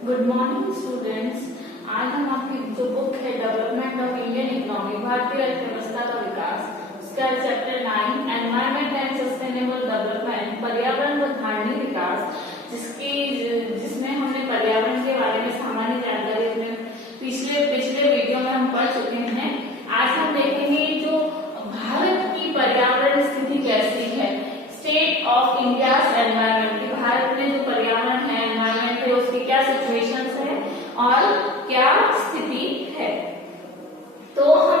Good morning students. आज हम आपकी जो बुक है डेवलपमेंट ऑफ इंडियन इकोनॉमी, भारतीय अर्थव्यवस्था का विकास, उसका chapter 9 environment and sustainable development, पर्यावरण व धारणीय विकास, जिसमें हमने पर्यावरण के बारे में सामान्य जानकारी पिछले वीडियो में हम पढ़ चुके हैं। आज हम देखेंगे जो भारत की पर्यावरण स्थिति कैसी है, state of India's environment, Bharat में जो पर्यावरण है, एनवायरमेंट है, उसकी क्या सिचुएशंस है और क्या स्थिति है। तो हम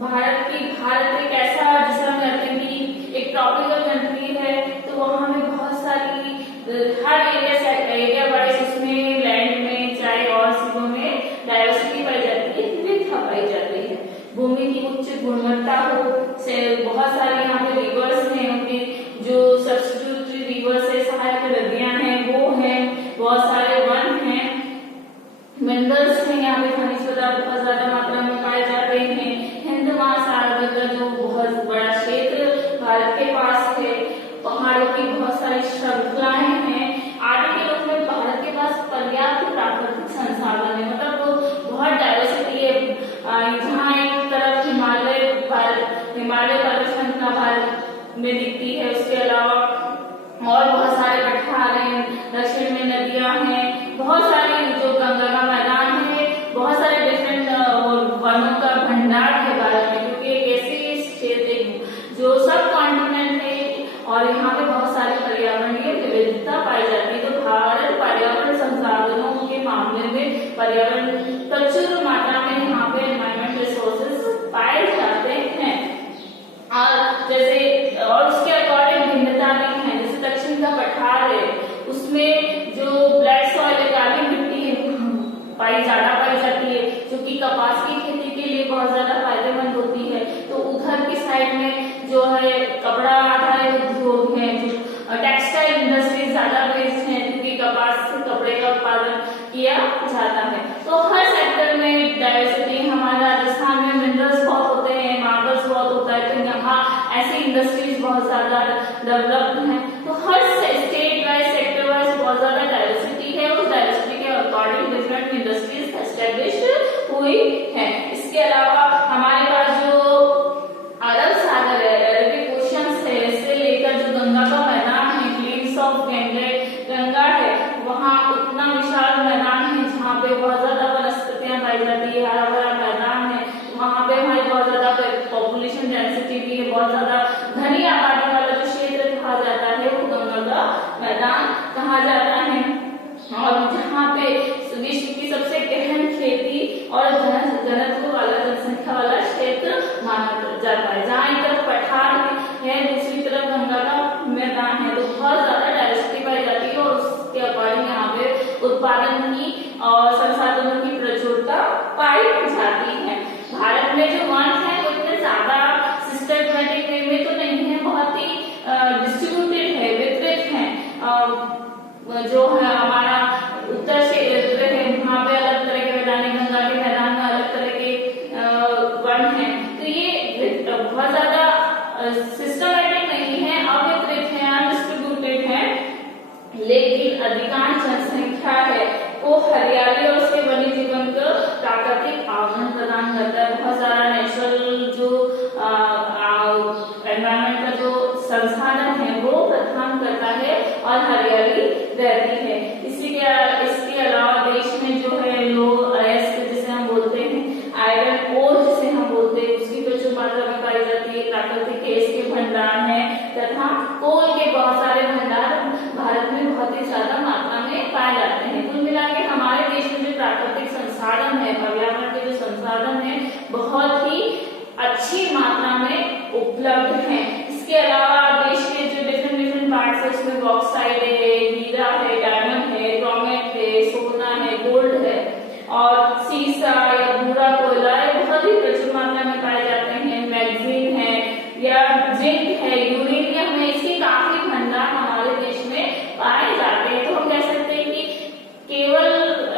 भारत एक ऐसा, जिसे हम कहते हैं कि एक ट्रॉपिकल कंट्री है, तो वहां में बहुत सारी हर एरिया वाइज उसमें लैंड में चाहे और चीजों में डाइवर्सिटी पाई जाती है, विविधता पाई जाती है। भूमि की उच्च गुणवत्ता हो से बहुत सारे यहाँ पे रिवर्स हैं, उनके जो सब्स्टिट्यूटरी रिवर्स है, सहायक नदियां हैं, वो हैं, बहुत सारे वन हैं, मिनरल्स हैं, यहाँ पे खनिज पदार्थ बहुत ज्यादा मात्रा में पाए जाते हैं। हिंद महासागर का जो बहुत बड़ा क्षेत्र भारत के पास है, पहाड़ों की बहुत सारी श्रृंखलाएं हैं, आदि के रूप में भारत के पास पर्याप्त प्राकृतिक संसाधन है, मतलब बहुत डाइवर्सिटी है। जहाँ एक तरफ हिमालय पर्वत श्रृंखला भारत में दिखती है, उसके अलावा और बहुत सारे पठार हैं, दक्षिण में नदियां हैं, बहुत सारी जो गंगा का मैदान है, बहुत सारे डिफरेंट वनों का भंडार है भारत में, क्योंकि एक ऐसी क्षेत्र जो सब कॉन्टिनेंट है और यहाँ पे बहुत सारी पर्यावरणीय विविधता पाई जाती है। तो भारत पर्यावरण संसाधनों के मामले में पर्यावरण प्रचुर मात्रा में यहाँ पे एनवायरमेंट रिसोर्सेज पाए जाते हैं। और जैसे और उसके अकॉर्डिंग भिन्नता भी है, जैसे दक्षिण का पठार है, उसमें जो ब्लैक सॉइल है, काली मिट्टी है, ज्यादा पाई जाती है, जो कि कपास की खेती के लिए बहुत ज्यादा फायदेमंद होती है। तो उधर की साइड में जो है कपड़ा आधारित उद्योग है, जो टेक्सटाइल इंडस्ट्री ज्यादा बेस्ड है, क्योंकि कपास से कपड़े का उत्पादन किया जाता है। तो हर सेक्टर में डाइवर्सिटी, हमारे राजस्थान में मिनरल्स बहुत होते हैं, मार्बल्स बहुत होता है, तो यहाँ ऐसी इंडस्ट्रीज बहुत ज्यादा डेवलप्ड हैं। तो हर स्टेट वाइज, सेक्टर वाइज बहुत ज्यादा डाइवर्सिटी है, उस डाइवर्सिटी के अकॉर्डिंग डिफरेंट इंडस्ट्रीज एस्टेब्लिश हुई है। इसके अलावा हमारे पास जो अरब सागर है, अरबिक ओशन है, इससे लेकर जो गंगा का मैदान है, प्लेन्स ऑफ गंगा है, वहाँ उतना विशाल मैदान है जहाँ पे बहुत ज्यादा वनस्पतियां पाई जाती है, हरा भरा मैदान है, वहाँ पे हमारी बहुत ज्यादा पॉपुलेशन डेंसिटी भी है, बहुत ज्यादा घनी आबादी वाला जो क्षेत्र कहा जाता है वो गंगा का मैदान कहा जाता है। और जहाँ पे विश्व की सबसे गहन खेती और घनत्व वाला, जनसंख्या वाला क्षेत्र माना जाता है, जहाँ एक तरफ पठार है, दूसरी तरफ गंगा का मैदान है, तो बहुत ज्यादा डाइवर्सिटी पाई जाती है और उसके अकॉर्डिंग यहाँ पे उत्पादन की और संसाधनों की प्रचुरता पाई जाती है। भारत में जो वन है वो इतने ज्यादा सिस्टमैटिक वे में तो नहीं है, बहुत ही डिस्ट्रीब्यूटेड है, वितरित है। जो है हमारा उत्तर क्षेत्र है, वहाँ पे अलग तरह के मैदान, गंगा के मैदान में अलग तरह के वन है, तो ये बहुत ज्यादा सिस्टमैटिक नहीं है, अवितरित है, अनडिस्ट्रीब्यूटेड है, लेकिन अधिकांश जनसंख्या है वो हरियाली और उसके वन्य जीवन को प्राकृतिक आवरण प्रदान करता है। बहुत सारा नेचुरल जो एनवायरमेंट का जो संसाधन है वो प्रदान करता है और हरियाली रहती है। इसके अलावा देश में जो है लोग अयस्क जिसे हम बोलते हैं, आयरन ओर जिसे हम बोलते हैं, उसकी प्रचुर मात्रा में पाई जाती है। प्राकृतिक गैस के भंडार है तथा कोल के बहुत सारे भंडार भारत में बहुत ही ज्यादा मात्रा में पाए जाते हैं। कुल मिला के हमारे देश में जो प्राकृतिक संसाधन है, पर्यावरण के जो संसाधन है, बहुत ही अच्छी मात्रा में उपलब्ध है। इसके अलावा देश के जो डिफरेंट पार्ट्स है, उसमें बॉक्साइट है, हीरा है, डायमंड है, क्रोमेट है, सोना है, गोल्ड है और सीसा या भूरा कोयला बहुत ही प्रचुर मात्रा में पाए जाते हैं। मैग्नीज है या जिंक है, यूरेनियम है, इसके काफी भंडार हमारे देश में पाए जाते हैं। तो हम कह सकते हैं कि केवल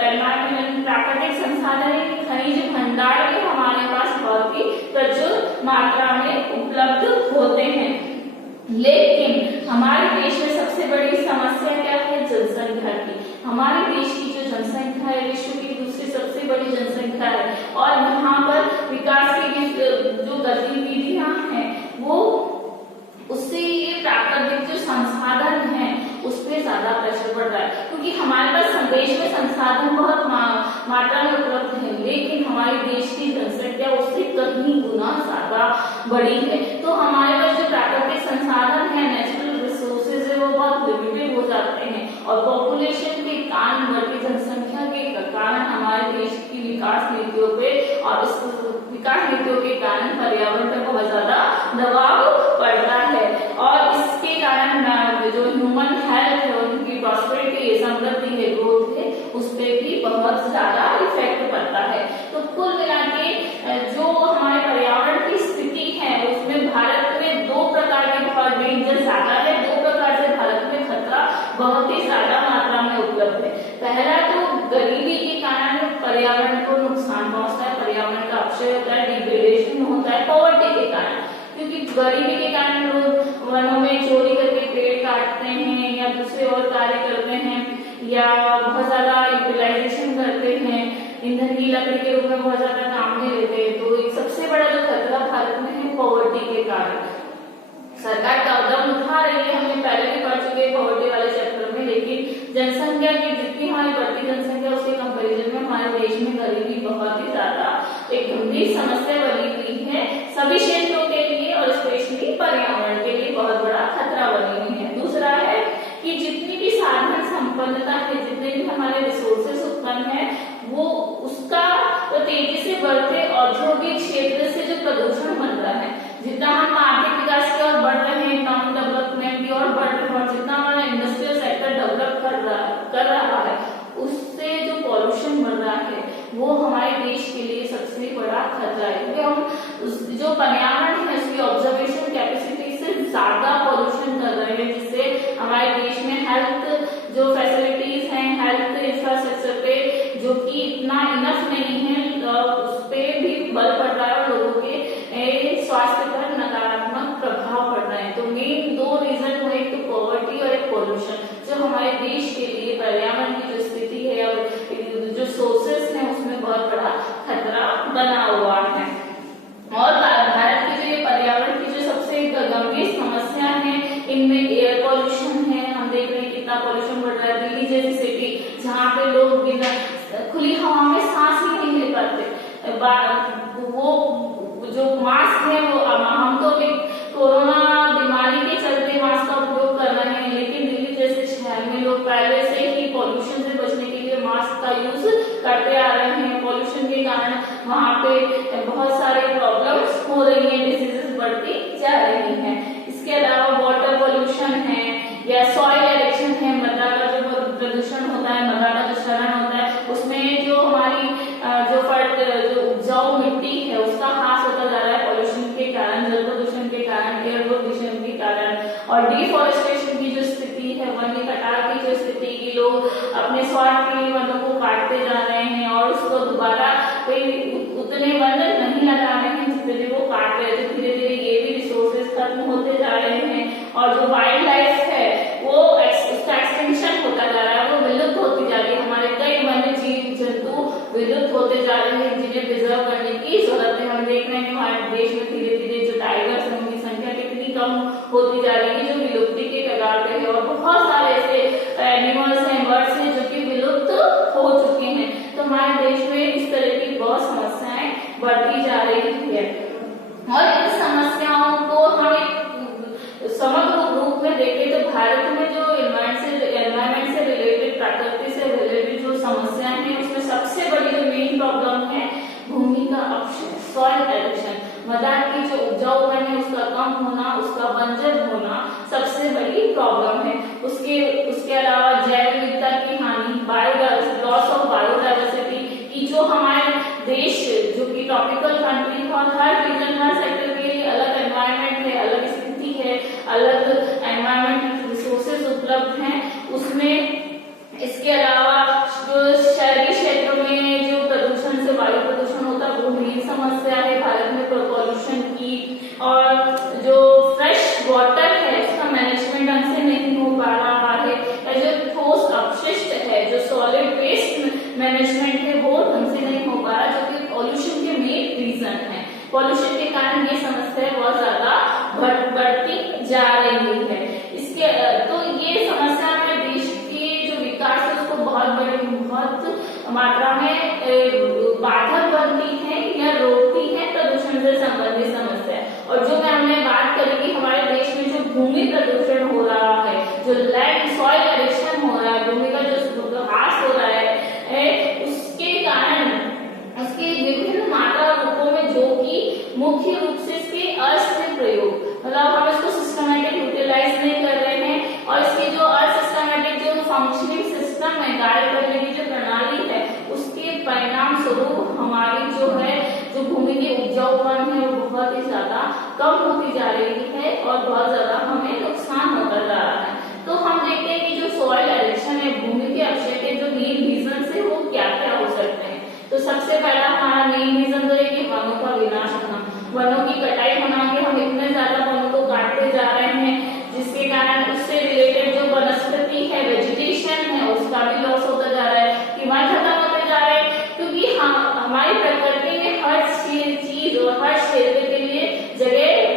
एनवायरमेंट प्राकृतिक संसाधन, खनिज भंडार भी हमारे पास बहुत ही प्रचुर मात्रा में उपलब्ध होते हैं। लेकिन हमारे देश में सबसे बड़ी समस्या क्या है? जनसंख्या की। हमारे देश की विकास की जो गतिविधियां हैं वो उससे ये प्राकृतिक जो संसाधन है उस पर ज्यादा प्रेशर पड़ रहा है, क्योंकि हमारे पास देश में संसाधन बहुत मात्रा में उपलब्ध है, लेकिन हमारे देश की जनसंख्या उससे कहीं गुना ज्यादा बड़ी है। तो हमारे पास जो प्राकृतिक संसाधन है, नेचुरल रिसोर्सेज है, वो बहुत लिमिटेड हो जाते हैं और पॉपुलेशन के कारण, बढ़ती जनसंख्या के कारण हमारे देश की विकास नीतियों पे और इस विकास नीतियों के कारण पर्यावरण पर बहुत ज्यादा दबाव पड़ता है और इसके कारण जो ह्यूमन हेल्थ है, उनकी प्रॉस्पेरिटी है, समृद्धि है, ग्रोथ है, उस पर भी बहुत ज्यादा इफेक्ट पड़ता है। तो कुल मिला के जो हमारे पर्यावरण की स्थिति है उसमें भारत में दो प्रकार के बहुत डेंजर ज्यादा है, दो प्रकार से भारत में खतरा बहुत ही ज्यादा मात्रा में उपलब्ध है। पहला तो गरीबी के कारण पर्यावरण को नुकसान पहुंचता है, पर्यावरण का अपक्षय होता है, डिग्रेडेशन होता है पॉवर्टी के कारण, क्योंकि गरीबी के कारण लोग वनों में चोरी करके पेड़ काटते हैं या दूसरे और कार्य करते हैं या बहुत ज्यादा यूटिलाइजेशन करते हैं, ईंधन की लकड़ी के रूप में बहुत ज्यादा काम में लेते हैं। तो एक सबसे बड़ा जो खतरा भारत में है पॉवर्टी के कारण। सरकार कदम उठा रही है, हमने पहले भी पढ़ चुके हैं पॉवर्टी वाले चैप्टर में, लेकिन जनसंख्या की जितनी हमारी बढ़ती जनसंख्या उसके कंपैरिजन में हमारे देश में गरीबी बहुत ही ज्यादा एक गंभीर समस्या बनी हुई है, सभी क्षेत्रों के लिए और स्पेशली पर्यावरण के लिए बहुत बड़ा खतरा बनी हुई है। दूसरा है कि जितनी भी साधन संपन्नता है, जितने भी हमारे रिसोर्सेस उत्पन्न है, वो उसका तेजी से बढ़ते औद्योगिक क्षेत्र से जो प्रदूषण बन रहा है, जितना हम आर्थिक विकास की ओर बढ़ रहे हैं, इकोनॉमिक डेवलपमेंट की ओर बढ़ रहे हैं और जितना हमारा इंडस्ट्रियल सेक्टर डेवलप कर रहा है, उससे जो पॉल्यूशन बढ़ रहा है वो हमारे देश के लिए सबसे बड़ा खतरा है, क्योंकि हम जो पर्यावरण है उसकी ऑब्जर्वेशन कैपेसिटी से ज्यादा पॉल्यूशन कर रहे हैं, जिससे हमारे देश में हेल्थ जो फैसिलिटीज हैं, हेल्थ इंफ्रास्ट्रक्चर पे जो कि इतना इनफ नहीं है, उस पे भी बल पड़ रहा है और लोगों के स्वास्थ्य पर नकारात्मक प्रभाव पड़ रहा है। तो मेन दो रीजन हुए, एक तो पॉवर्टी और एक पॉल्यूशन, जो हमारे देश के लिए पर्यावरण की जो स्थिति है और जो सोर्सेस हैं उसमें बहुत बड़ा खतरा बना हुआ है। और भारत की जो पर्यावरण की जो सबसे गंभीर समस्या है, इनमें एयर पॉल्यूशन है। हम देख रहे हैं कितना पॉल्यूशन बढ़ रहा है। दिल्ली जैसी सिटी जहाँ पे लोग बिना खुली हवा में सांस ही नहीं ले पाते, वो जो मास्क है वो हम तो कोरोना बीमारी के चलते मास्क का उपयोग कर रहे हैं, लेकिन दिल्ली जैसे शहर में लोग पहले से ही पॉल्यूशन से बचने के लिए मास्क का यूज करते आ रहे हैं। पॉल्यूशन के कारण वहाँ पे बहुत सारे प्रॉब्लम्स हो रही हैं, डिसीजेस बढ़ती जा रही हैं। इसके अलावा वाटर पॉल्यूशन है या सॉइल इरेक्शन है, मृदा का जो प्रदूषण होता है, मृदा का जो क्षरण होता है, उसमें जो हमारी जो उपजाऊ मिट्टी है उसका ह्रास होता जा रहा है पॉल्यूशन के कारण, जल प्रदूषण के कारण, एयर पोल्यूशन के कारण। और डिफॉरेस्टेशन की जो स्थिति है, वन कटाव की जो स्थिति की, लोग अपने स्वार्थ के लिए वनों को काटते जा रहे हैं और उसको दोबारा कोई उतने वन नहीं लगा रहे हैं जितने वो काट रहे थे। धीरे धीरे ये भी रिसोर्सेज खत्म होते जा रहे हैं और जो वाइल्ड लाइफ है वो उसका एक्सटेंशन होता जा रहा है, वो विलुप्त होती जा रही है। हमारे कई वन्य जीव जंतु विलुप्त होते जा रहे हैं जिन्हें प्रिजर्व करने की जरूरत है। हम देख रहे हैं हमारे देश में धीरे धीरे जो टाइगर्स हैं उनकी संख्या कितनी कम होती जा रही है, जो विलुप्ति के कगार पे है। और बहुत सारे ऐसे एनिमल्स हैं, बर्ड्स हैं जो कि विलुप्त हो चुके हैं। तो हमारे देश में इस तरह की बहुत समस्याएं बढ़ती जा रही है और इन समस्याओं को हम समग्र रूप में देखें तो भारत में जो एनवायरमेंट से रिलेटेड, प्रकृति से रिलेटेड जो समस्याएं हैं उसमें सबसे बड़ी जो मेन प्रॉब्लम है भूमि का अपक्षय, सॉइल इरोजन। मृदा की जो उपजाऊपन है उसका कम होना, उसका बंजर होना सबसे बड़ी प्रॉब्लम है। उसके अलावा जैव विविधता की हानि, बायोडाइवर्सिटी, लॉस ऑफ बायोडाइवर्सिटी की जो हमारे देश जो कि ट्रॉपिकल कंट्री है और हर रीजन, हर सेक्टर के लिए अलग एनवायरमेंट है, अलग स्थिति है, अलग एनवायरमेंटल रिसोर्सेज उपलब्ध हैं उसमें। इसके अलावा जो शहरी क्षेत्रों में जो प्रदूषण से वायु प्रदूषण होता है वो मेन समस्या है भारत में पॉल्यूशन की। और जो फ्रेश वाटर है उसका मैनेजमेंट ढंग से नहीं हो पा रहा है, जो ठोस अपशिष्ट है, जो सॉलिड वेस्ट मैनेजमेंट है वो ढंग से नहीं हो पा रहा, जो कि पॉल्यूशन के मेन रीजन है। मात्रा में बाधक बनती है या रोकती है प्रदूषण से संबंधित समस्या। और जो मैं हमने बात करी कि हमारे देश में जो भूमि प्रदूषण हो रहा है, जो लैंड सॉइल एरोशन हो रहा है, भूमि का जो ह्रास हो रहा है, उसके कारण उसके विभिन्न मात्रा रूपों में, जो कि मुख्य रूप से इसके अस्थिर प्रयोग, मतलब हम इसको सिस्टमैटिक यूटिलाइज नहीं कर रहे हैं, और इसके जो असिस्टमैटिक जो फंक्शनिंग सिस्टम है, कार्य करने की जो प्रणाली है, उसके परिणाम स्वरूप हमारी जो है जो भूमि की उपजाऊपन है वो बहुत ही ज्यादा कम होती जा रही है और बहुत ज्यादा हमें नुकसान होता जा रहा है। तो हम देखते हैं कि जो सॉइल एरोशन है, भूमि के अपक्षय के जो मेन रीजन है वो क्या क्या हो सकते हैं। तो सबसे पहला हमारा मेन रीजन तो है कि वनों का विनाश होना, वनों की कटाई होना, कि हम इतने ज्यादा वनों को काटते जा रहे हैं जिसके कारण उससे रिलेटेड जो वनस्पति है, वेजिटेशन है, उसका भी लॉस होता जा रहा है, कि वन खत्म होते जा रहे हैं, क्योंकि हम हमारी प्रकृति में हर चीज और हर क्षेत्र के लिए जगह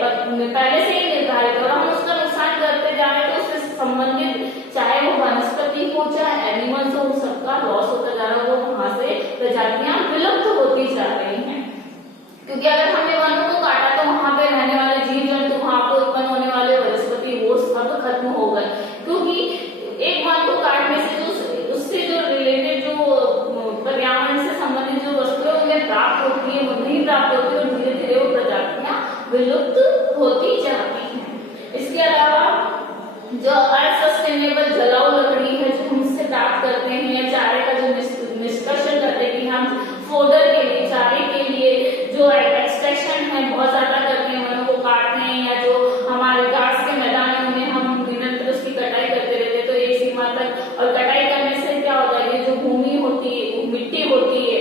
पहले से ही निर्धारित, और हम उसका नुकसान करते जा रहे हैं, तो उससे संबंधित चाहे वो वनस्पति हो चाहे एनिमल्स हो, सबका लॉस होता जा रहा है, वो वहां से प्रजातियां विलुप्त होती जा रही हैं। क्योंकि अगर हमने वनों को काटा तो वहां पे रहने वाले जीव जंतु, वहां पर उत्पन्न होने वाले वनस्पति वो सब खत्म हो गए, क्योंकि एक वन को काटने से जो उससे जो रिलेटेड जो पर्यावरण से संबंधित जो वस्तुएं उन्हें प्राप्त होती है वो नहीं प्राप्त होती, और धीरे धीरे वो प्रजातियां विलुप्त होती जाती हैं। इसके अलावा जो अनसस्टेनेबल जलाऊ लकड़ी है जो हम इससे प्राप्त करते हैं, या चारे का जो निष्कर्षण करते हैं कि हम फोडर के लिए, चारे के लिए जो एक्सट्रैक्शन है बहुत ज्यादा करते हैं, वनों को काटते हैं, या जो हमारे घास के मैदान है उन्हें हम निरंतर उसकी कटाई करते रहते हैं, तो एक सीमा तक, और कटाई करने से क्या होता है, जो भूमि होती है, मिट्टी होती है,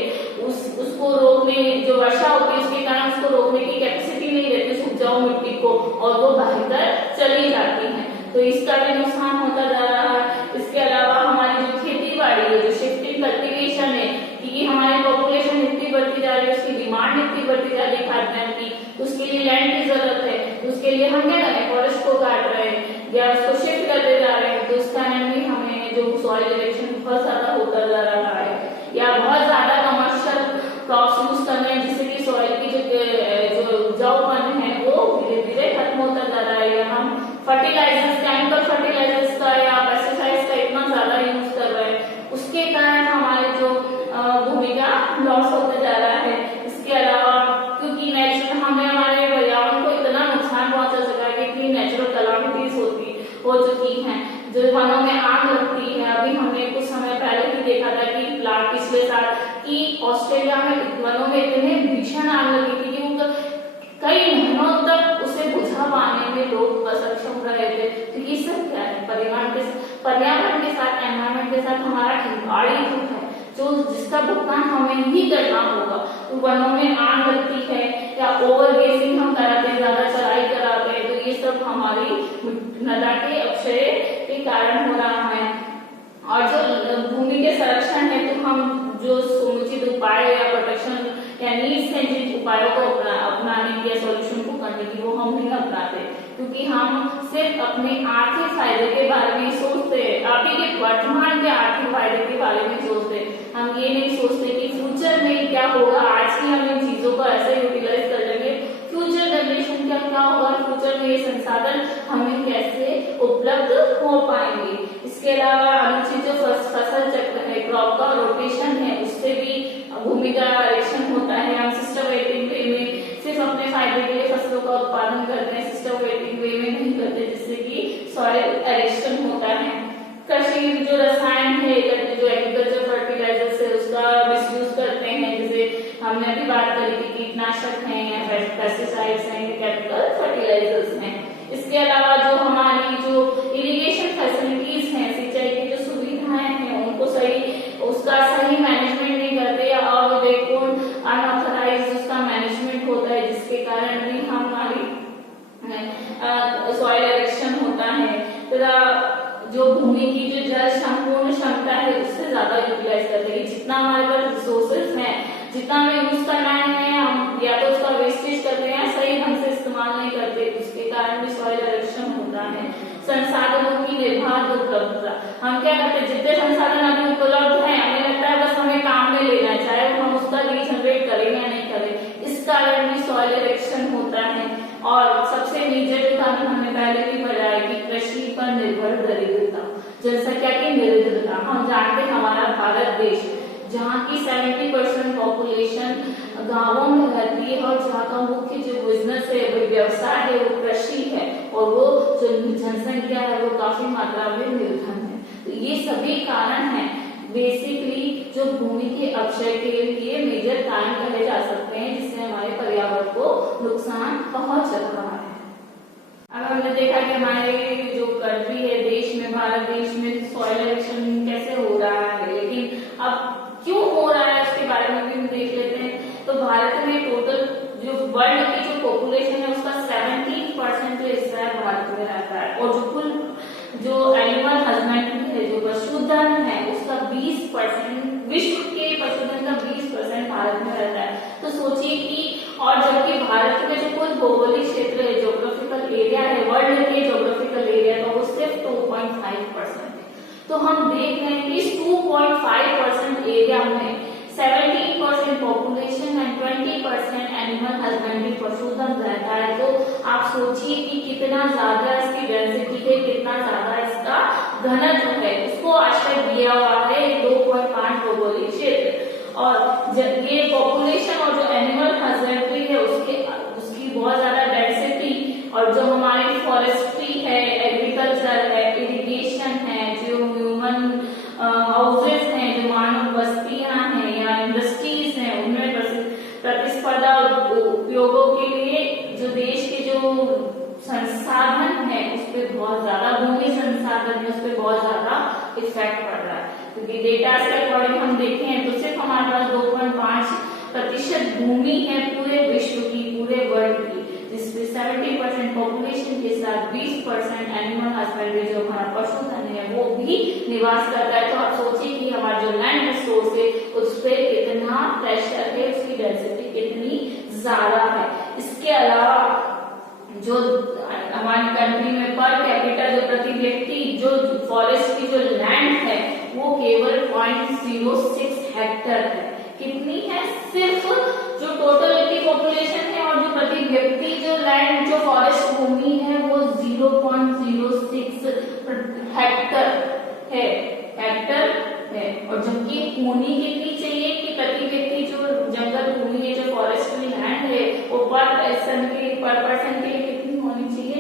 उसको रोकने, जो वर्षा होती है उसके कारण उसको रोकने की कैपेसिटी नहीं रहती उपजाऊ मिट्टी को, और वो बहकर चली जाती है, तो इसका भी नुकसान होता जा रहा है। इसके अलावा हमारी जो खेती बाड़ी है, जो शिफ्टिंग कल्टीवेशन है, कि हमारी पॉपुलेशन इतनी बढ़ती जा रही है, उसकी डिमांड इतनी बढ़ती जा रही है खाद्यान्न की, तो उसके लिए लैंड की जरूरत है, तो उसके लिए हम क्या करें, फॉरेस्ट को काट रहे हैं या उसको शिफ्ट करते जा रहे हैं, तो उस कारण भी हमें जो सॉइल इरोशन बहुत ज्यादा होता जा रहा है, या बहुत ज्यादा कमर्शियल क्रॉप्स यूज कर रहे हैं जिससे कि सॉइल की जो उपजाऊपन है वो धीरे धीरे खत्म होता जा रहा है, या हम फर्टिलाइजर्स, केमिकल फर्टिलाइजर्स का या पेस्टिसाइड्स का इतना ज्यादा यूज कर रहे हैं, उसके कारण हमारे जो भूमि का लॉस होता जा रहा है। इसके अलावा क्योंकि नेचुरल हमें हमारे पर्यावरण को इतना नुकसान पहुंचा चुका है कि इतनी नेचुरल कैलामिटीज हो चुकी हैं, जो वनों में आग लगती है। अभी हमने कुछ समय पहले भी देखा था कि पिछले साल कि ऑस्ट्रेलिया में वनों में इतने भीषण आग लगी थी कि उनका कई महीनों तक उसे बुझा पाने में लोग असक्षम रहे थे। तो ये सब क्या है, पर्यावरण के साथ, एनवायरमेंट के साथ हमारा खिलवाड़ है, जो जिसका भुगतान हमें ही करना होगा। तो वनों में आग लगती है या ओवर गेजिंग हम कराते हैं, ज्यादा चराई कराते हैं, तो ये सब हमारी मृदा के अपक्षय के कारण हो रहा है। और जो भूमि के संरक्षण है, तो हम जो समुचित उपाय या प्रोटेक्शन या नीड्स हैं, जिन उपायों को अपनाने की या सॉल्यूशन को करने की, वो हम नहीं अपनाते, क्योंकि हम सिर्फ अपने आर्थिक फायदे के बारे में सोचते हैं, अभी के वर्तमान के आर्थिक फायदे के बारे में सोचते हैं। हम ये नहीं सोचते कि फ्यूचर में क्या होगा, आज ही हम इन चीजों को ऐसे यूटिलाइज कर लेंगे, फ्यूचर जनरेशन का क्या होगा, फ्यूचर में ये संसाधन हमें कैसे उपलब्ध हो पाएंगे। इसके अलावा अनुचित जो फसल चक्र है, क्रॉप का रोटेशन है, उससे भी भूमि का एरोशन होता है। हम सिस्टमैटिक वे में सिर्फ अपने फायदे के लिए फसलों का उत्पादन करते हैं, सिस्टमैटिक वे में नहीं करते, जिससे कि सॉइल एरोशन होता है। कृषि जो रसायन है, जो एग्रीकल्चर फर्टिलाइजर्स है, उसका मिसयूज करते हैं, जैसे हमने अभी बात करी कि कीटनाशक हैं या पेस्टिसाइड्स हैं, केमिकल फर्टिलाइजर्स हैं। इसके अलावा जो हमारी जो इरिगेशन फैसिलिटीज हैं, सिंचाई की जो सुविधाएं हैं, उनको उसका सही मैनेजमेंट नहीं करते, या अविवेकपूर्ण अनऑथराइज्ड उसका मैनेजमेंट होता है, जिसके कारण भी हमारी सॉइल एरोशन होता है। तथा जो भूमि की जो जल संपूर्ण क्षमता है उससे ज्यादा यूटिलाइज करते हैं, जितना हमारे पास रिसोर्सेज हैं, जितना हमें यूज करना है, हम या तो उसका वेस्टेज करते हैं, सही ढंग से इस्तेमाल नहीं करते, उसके कारण भी सॉइल एरोशन होता है। संसाधनों की निर्बाध उपलब्धता, हम क्या करते हैं, जितने संसाधन अभी उपलब्ध है, हमें लगता है बस हमें काम होना। हम जानते हैं हमारा भारत देश जहाँ की 70% पॉपुलेशन गांवों में रहती है और जहाँ का मुख्य जो बिजनेस है, व्यवसाय है, वो कृषि है और वो जो जनसंख्या है वो काफी मात्रा में निर्धन है। तो ये सभी कारण हैं बेसिकली जो भूमि के अपक्षय के लिए मेजर कारण कहे जा सकते हैं, जिससे हमारे पर्यावरण को नुकसान पहुंच रहा है। अब हमने देखा कि हमारे जो कंट्री है, देश में, भारत देश में सॉइल इरोजन कैसे हो रहा है, लेकिन अब क्यों हो रहा है उसके बारे में भी हम देख लेते हैं। तो भारत में टोटल जो वर्ल्ड की जो पॉपुलेशन है उसका 70% जो हिस्सा है भारत में रहता है और जो कुल जो एनिमल हस्बेंड्री है, जो पशुधन है, उसका 20%, विश्व के पशुधन का 20% भारत में रहता है। तो सोचिए कि और जबकि भारत में जो कुल भौगोलिक क्षेत्र है, ज्योग्राफिकल एरिया है, वर्ल्ड के ज्योग्राफिकल एरिया का वो सिर्फ 2.5% है। तो हम देख रहे हैं कि इस 2.5% एरिया में 17% पॉपुलेशन एंड 20% एनिमल हस्बेंड्री पशुधन रहता है। तो आप सोचिए कि कितना ज्यादा इसकी डेंसिटी है, कितना ज्यादा इसका घनत्व है। इसको आश्रय दिया हुआ है 2.5 भौगोलिक क्षेत्र और ये पॉपुलेशन और जो एनिमल हस्बेंड्री है उसकी बहुत ज्यादा डेंसिटी और जो हमारी फॉरेस्ट्री है, एग्रीकल्चर है, इरिगेशन है, जो ह्यूमन हाउसेस हैं, जो मानव बस्तियां हैं या इंडस्ट्रीज हैं, उनमें प्रतिस्पर्धा उपयोगों के लिए जो देश के जो संसाधन है उस पर बहुत ज्यादा, भूमि संसाधन है उस पर बहुत ज्यादा इफेक्ट पड़ रहा है। क्योंकि डेटा के अकॉर्डिंग हम देखें तो सिर्फ हमारे पास 2.5% भूमि है पूरे विश्व की, पूरे वर्ल्ड की, जिसमें 70% पॉपुलेशन के साथ 20% एनिमल हस्बेंड्री जो हमारा पशुधन है वो भी निवास करता है। तो आप सोचिए कि हमारा जो लैंड रिसोर्स है उस पर कितना प्रेशर है, उसकी डेंसिटी कितनी ज्यादा है। इसके अलावा जो हमारी कंट्री में पर कैपिटल जो प्रति व्यक्ति जो फॉरेस्ट की जो लैंड है वो केवल 0.06 हेक्टर है। कितनी है? सिर्फ जो टोटल की पॉपुलेशन है और जो प्रति व्यक्ति जो लैंड जो फॉरेस्ट भूमि है वो 0.06 हेक्टर है, और जबकि होनी कितनी चाहिए कि प्रति व्यक्ति जो जंगल भूमि है, जो फॉरेस्ट लैंड है वो पर पर्सन के लिए कितनी होनी चाहिए?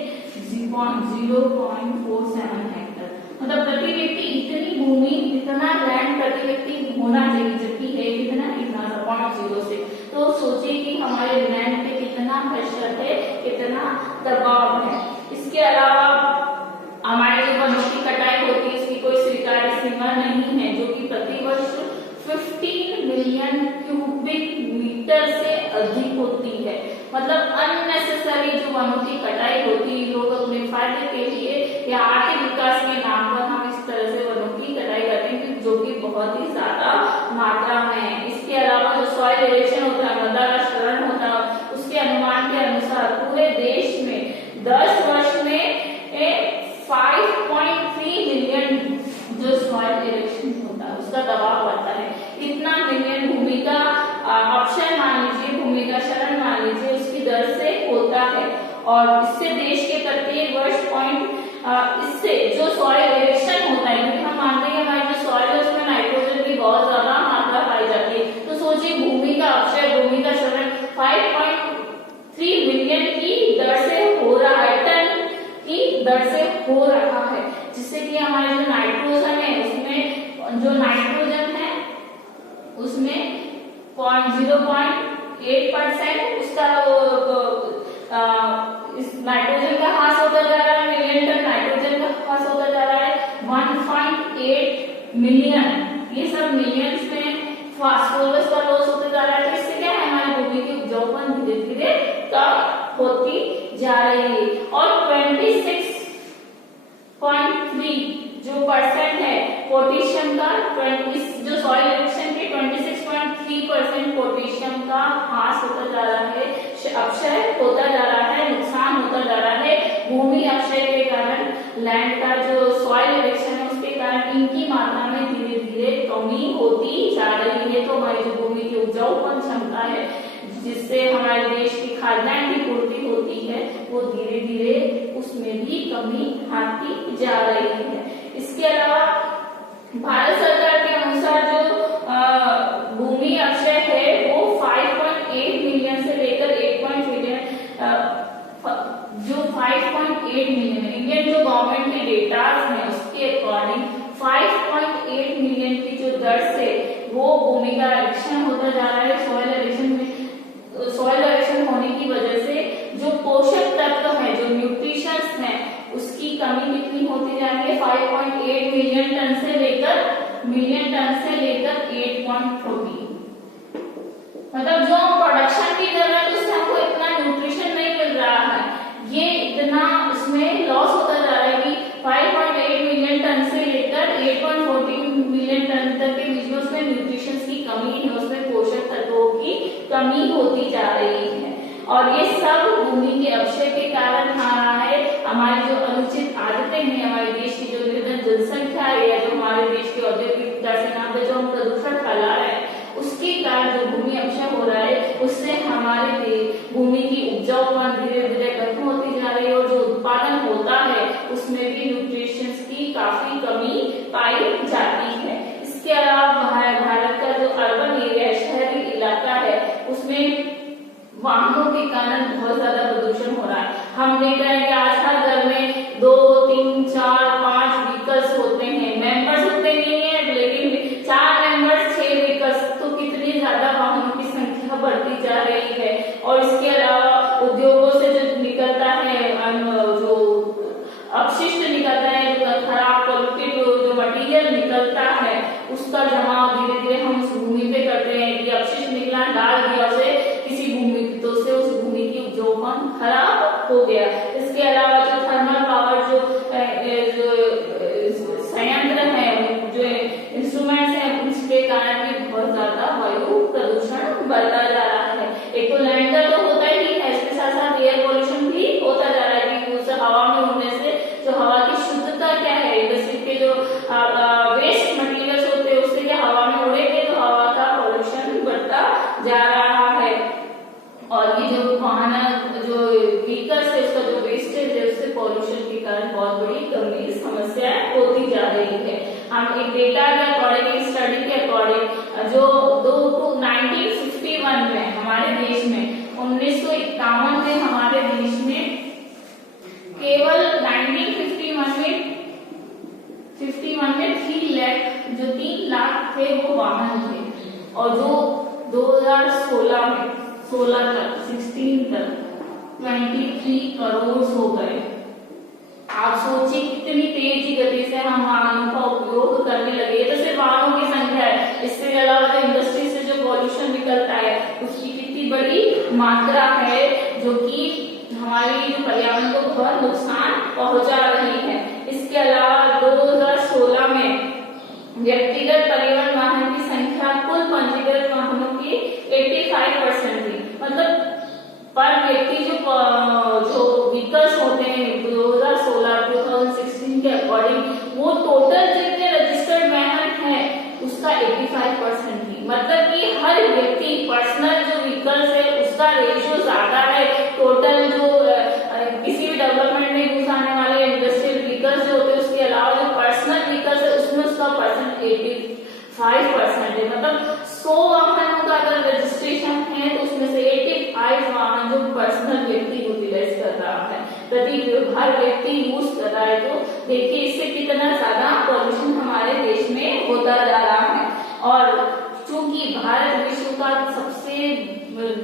0.47 हेक्टर। मतलब प्रति व्यक्ति इतनी भूमि, इतना लैंड प्रति व्यक्ति होना चाहिए, जबकि है कितना? 0.06। तो सोचिए कि हमारे लैंड पे कितना प्रेशर है, कितना दबाव है। इसके अलावा हमारे जो वनों की कटाई होती है उसकी कोई स्वीकार्य सीमा नहीं है, जो कि प्रतिवर्ष 15 मिलियन क्यूबिक मीटर से अधिक होती है। मतलब अननेसेसरी जो वनों की कटाई होती है, लोग अपने फायदे के लिए या आर्थिक विकास के नाम पर हम इस तरह से वनों की कटाई करते हैं, जो कि बहुत ही ज्यादा मात्रा में है। इसके अलावा जो सॉइल इरोजन होता है, मृदा का क्षरण होता है, उसके अनुमान के अनुसार पूरे देश में 10 वर्ष में 5.3 मिलियन जो सॉइल इरोजन होता है उसका दबाव बढ़ता है। इतना मिलियन भूमि का अपक्षय मान लीजिए, भूमि का क्षरण मान लीजिए, उसकी दर से होता है और इससे देश के प्रत्येक वर्ष इससे जो सॉइल इरोजन होता है, क्योंकि हम मानते हैं हमारी जो सॉइल है उसमें नाइट्रोजन की बहुत ज्यादा मात्रा पाई जाती है। तो सोचिए भूमि का अपक्षय, भूमि का क्षरण 5.3 मिलियन की दर से हो रहा है, टन की दर से हो रहा है, जिससे कि हमारे जो नाइट्रोजन है उसमें जो नाइट्रोजन है उसमें 0.8% उसका इस नाइट्रोजन का ह्रास होता जा रहा है, मिलियन टन नाइट्रोजन का ह्रास होता जा रहा है। 1.8 मिलियन, ये सब मिलियंस में फास्फोरस का लॉस होते जा रहा है। तो इससे क्या है, हमारी भूमि की उपजाऊपन धीरे धीरे कम होती जा रही है। और 26.3 जो परसेंट है पोटेशियम का, जो सॉइल इरोजन के 26.3% पोटेशियम का ह्रास होता जा रहा है, अपक्षय होता जा रहा है, नुकसान होता जा रहा है। भूमि अपक्षय के कारण लैंड का जो सॉइल इरोजन है उसके कारण इनकी मात्रा में धीरे धीरे कमी होती जा रही है। तो हमारी जो भूमि की उपजाऊपन क्षमता है, जिससे हमारे देश की खाद्यान्न की पूर्ति होती है, वो धीरे धीरे उसमें भी कमी आती जा रही है। इसके अलावा भारत डेटाज हैं उसके अकॉर्डिंग 5.8 मिलियन की जो दर से वो भूमि का एरिक्शन होता जा रहा है। सॉइल एरिक्शन होने की वजह से जो पोषक तत्व है, जो न्यूट्रिशंस है, उसकी कमी कितनी होती जा रही है? 5.8 मिलियन टन से लेकर 8.14। मतलब जो प्रोडक्शन की कर रहा है उससे हमको इतना न्यूट्रिशन नहीं मिल रहा है, ये इतना उसमें लॉस होता जा रहा है कि 5.8 मिलियन टन से लेकर 8.14 मिलियन टन तक के बीच में उसमें न्यूट्रिशन की कमी है, उसमें पोषक तत्वों की कमी होती जा रही है। और ये सब भूमि के अपक्षय के कारण आ रहा है। हमारी जो अनुचित आदतें हैं, हमारे देश की जो निर्धन जनसंख्या है, या जो हमारे देश के औद्योगिक विकास के नाम पे जो हम प्रदूषण फैला रहे हैं, उसके कारण जो भूमि अपक्षय हो रहा है, उससे हमारे भूमि की उपजाऊपन धीरे धीरे खत्म होती जा रही है और जो उत्पादन होता है उसमें भी न्यूट्रिशंस की काफी कमी पाई जाती है। इसके अलावा भारत का जो अर्बन एरिया, शहरी इलाका है, उसमें वाहनों के कारण बहुत ज्यादा प्रदूषण हो रहा है। हम देख रहे हैं कि आज हर घर में 2, 3, 4, 5 व्हीकल्स होते हैं। मेंबर्स उतने नहीं है, लेकिन 4 मेंबर्स 6 व्हीकल्स, तो कितनी ज्यादा वाहनों की संख्या बढ़ती जा रही है। और इसके अलावा उद्योगों से जो निकलता है, जो अपशिष्ट निकलता है, जो खराब पॉल्यूटेड जो मटेरियल निकलता है, उसका जमाव धीरे धीरे हम उस भूमि पे करते हैं कि अपशिष्ट निकला, डाल दिया उसे किसी भूमि, तो उससे उस भूमि की उपजाऊपन खराब हो गया। इसके अलावा जो थर्मल पावर जो संयंत्र है, जो इंस्ट्रूमेंट्स हैं, उसके कारण भी बहुत ज्यादा वायु प्रदूषण बढ़ता जा रहा है। एक तो लैंड का तो होता ही है, इसके साथ साथ एयर पोल्यूशन भी होता जा रहा है कि उस हवा में उड़ने से जो हवा की शुद्धता क्या है, इंडस्ट्री के जो वेस्ट मटेरियल्स होते हैं उससे क्या हवा में उड़ेंगे तो हवा का पोल्यूशन बढ़ता जा रहा है। और ये जो वाहन जो व्हीकल्स है, उसका जो वेस्टेज है, उससे पोल्यूशन के कारण बहुत बड़ी गंभीर समस्या होती जा रही है। हम एक डेटा के अकॉर्डिंग, एक स्टडी के अकॉर्डिंग, जो 1951 में हमारे देश में, 1951 में हमारे देश में केवल 1951 में 3 लाख थे वो वाहन थे, और जो 2016 में 16 तक 23 करोड़ हो गए। आप सोचिए कितनी तेजी गति से हम वाहनों का उपयोग करने लगे। तो सिर्फ वाहनों की संख्या है, इसके अलावा जो इंडस्ट्री से जो पॉल्यूशन निकलता है उसकी कितनी बड़ी मात्रा है, जो कि हमारी जो पर्यावरण को बहुत नुकसान पहुंचा रही है। इसके अलावा 2016 में व्यक्तिगत परिवहन वाहन की संख्या कुल पंजीकृत वाहनों की 85% थी। मतलब पर व्यक्ति जो व्हीकल्स होते हैं 2016 के अकॉर्डिंग, वो टोटल जितने रजिस्टर्ड वाहन है उसका 85% थी। मतलब कि हर व्यक्ति पर्सनल जो व्हीकल्स है उसका रेशियो ज्यादा है। टोटल जो किसी भी डेवलपमेंट में यूज आने वाले इंडस्ट्रियल व्हीकल्स जो होते हैं, उसके अलावा जो पर्सनल व्हीकल्स है उसमें उसका परसेंट 85% है। मतलब 100 वाहनों का अगर रजिस्ट्रेशन है तो उसमें से 85 वाहन जो पर्सनल व्यक्ति यूटिलाइज कर रहा है, प्रति हर व्यक्ति यूज कर रहा है। तो देखिए इससे कितना ज्यादा पॉल्यूशन हमारे देश में होता जा रहा है। और चूंकि भारत विश्व का सबसे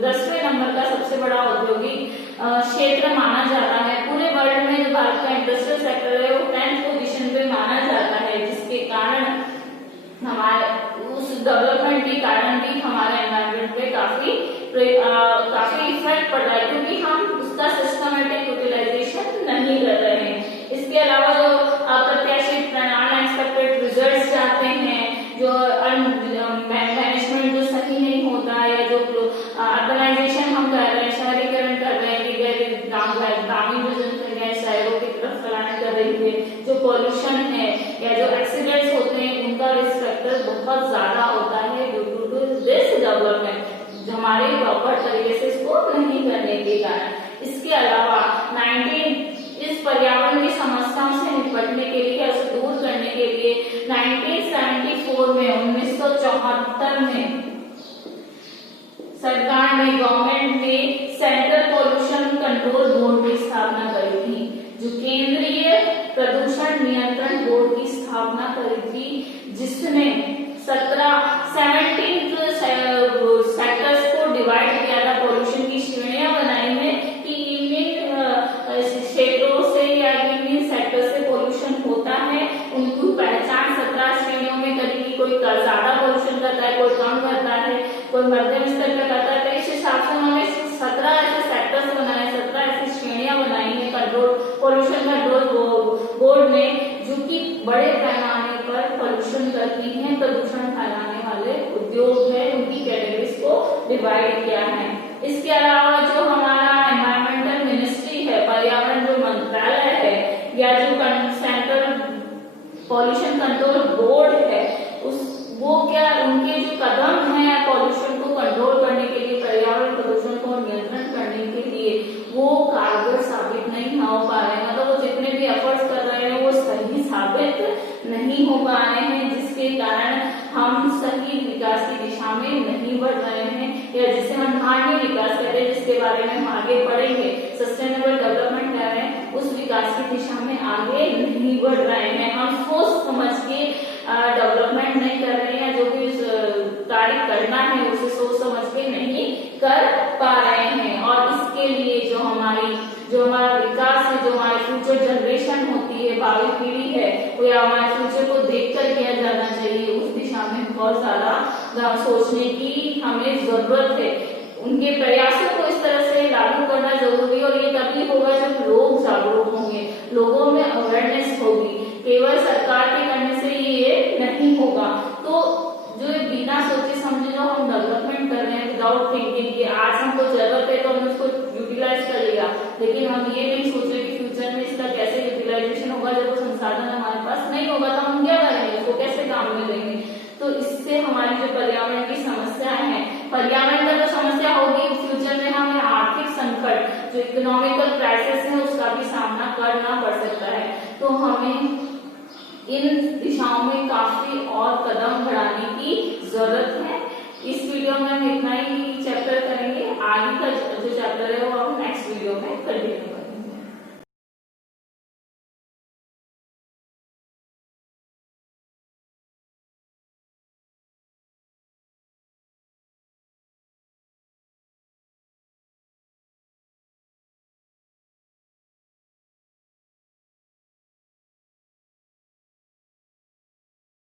10वें नंबर का सबसे बड़ा औद्योगिक क्षेत्र माना जाता है, पूरे वर्ल्ड में जो भारत का इंडस्ट्रियल सेक्टर है वो 10th पोजीशन पे माना जाता है, जिसके कारण हमारे उस डेवलपमेंट के कारण भी हमारे एनवायरनमेंट पे काफी इफेक्ट पड़ रहा है, क्योंकि हम उसका सिस्टमेटिक यूटिलाइजेशन नहीं कर रहे हैं। इसके अलावा जो अप्रत्याशित अनएक्सपेक्टेड रिजल्ट्स जाते हैं, जो मैनेजमेंट जो सही नहीं होता है, या जो अर्बनाइजेशन हम कर रहे हैं, शहरीकरण कर रहे हैं, ग्रामीण जो जनसंख्या है शहरों की तरफ फैलाने कर रही है, जो पॉल्यूशन है या जो एक्सीडेंट्स होते हैं उनका रिस्क फैक्टर बहुत ज्यादा होता है ड्यू टू दिस डेवलपमेंट, जो हमारे प्रॉपर तरीके से इसको नहीं करने के कारण। इसके अलावा इस पर्यावरण की समस्याओं से निपटने के लिए, उसे दूर करने के लिए 1974 में 1974 में सरकार ने, गवर्नमेंट ने सेंट्रल पोल्यूशन कंट्रोल बोर्ड की स्थापना करी थी, जो केंद्रीय प्रदूषण नियंत्रण बोर्ड की स्थापना करी थी, जिसने 17 सेक्टर्स को डिवाइड किया था, पॉल्यूशन की श्रेणियां बनाई है कि इन क्षेत्रों से या इन सेक्टर से पॉल्यूशन होता है, उनकी पहचान 17 श्रेणियों में करी कि कोई ज्यादा पॉल्यूशन करता है, कोई कम करता है, कोई मध्यम स्तर का करता है। तो इस हिसाब से उन्होंने 17 ऐसे सेक्टर्स बनाए, 17 ऐसी श्रेणियां बनाई है पॉल्यूशन कंट्रोल बोर्ड ने, जो कि बड़े पैमाने पर पॉल्यूशन करती हैं, प्रदूषण फैलाने वाले उद्योग है, उनकी कैटेगरीज को डिवाइड किया है। इसके अलावा जो हमारा एनवायरमेंटल मिनिस्ट्री है, पर्यावरण जो मंत्रालय है, या जो सेंट्रल पॉल्यूशन कंट्रोल बोर्ड है, वो क्या उनके जो कदम है पॉल्यूशन को कंट्रोल करने के लिए, पर्यावरण प्रदूषण को नियंत्रण करने के लिए, वो कारगर साबित नहीं हो पा रहे हैं। मतलब वो जितने भी एफर्ट्स कर रहे हैं वो सही साबित नहीं हो पा रहे हैं, जिसके कारण हम सही विकास की दिशा में नहीं बढ़ रहे हैं, या जिसे हम धारणीय विकास कहते हैं, जिसके बारे में हम आगे पढ़ेंगे, सस्टेनेबल डेवलपमेंट कह रहे हैं, उस विकास की दिशा में आगे नहीं बढ़ रहे हैं। हम सोच समझ के डेवलपमेंट नहीं कर रहे हैं, जो भी कार्य करना है उसे सोच समझ के नहीं कर पा रहे हैं। और इसके लिए जो हमारा विकास है, जो हमारी फ्यूचर जनरेशन होती है, भावी पीढ़ी है, वो या हमारे फ्यूचर को देखकर किया जाना चाहिए, उस दिशा में बहुत ज्यादा सोचने की हमें जरूरत है। उनके प्रयासों को इस तरह से लागू करना जरूरी है, और ये तभी होगा जब लोग जागरूक होंगे, लोगों में अवेयरनेस होगी। केवल सरकार के करने से ये नहीं होगा। तो जो बिना सोचे समझे जो हम डेवलपमेंट कर रहे हैं, विदाउट थिंकिंग कि आज हमको जरूरत है तो हम उसको यूटिलाइज कर लिया, लेकिन हम ये नहीं सोच रहे कि फ्यूचर में इसका कैसे यूटिलाइजेशन होगा, जब वो संसाधन हमारे पास नहीं होगा तो हम क्या करेंगे, उसको कैसे काम में लेंगे। तो इससे हमारी जो पर्यावरण की समस्याएं हैं, पर्यावरण का जो समस्या होगी, फ्यूचर में हमें आर्थिक संकट, जो इकोनॉमिकल क्राइसिस है, उसका भी सामना करना पड़ सकता है। तो हमें इन दिशाओं में काफी और कदम बढ़ाने की जरूरत है। इस वीडियो में हम इतना ही चैप्टर करेंगे, आगे का जो चैप्टर है वो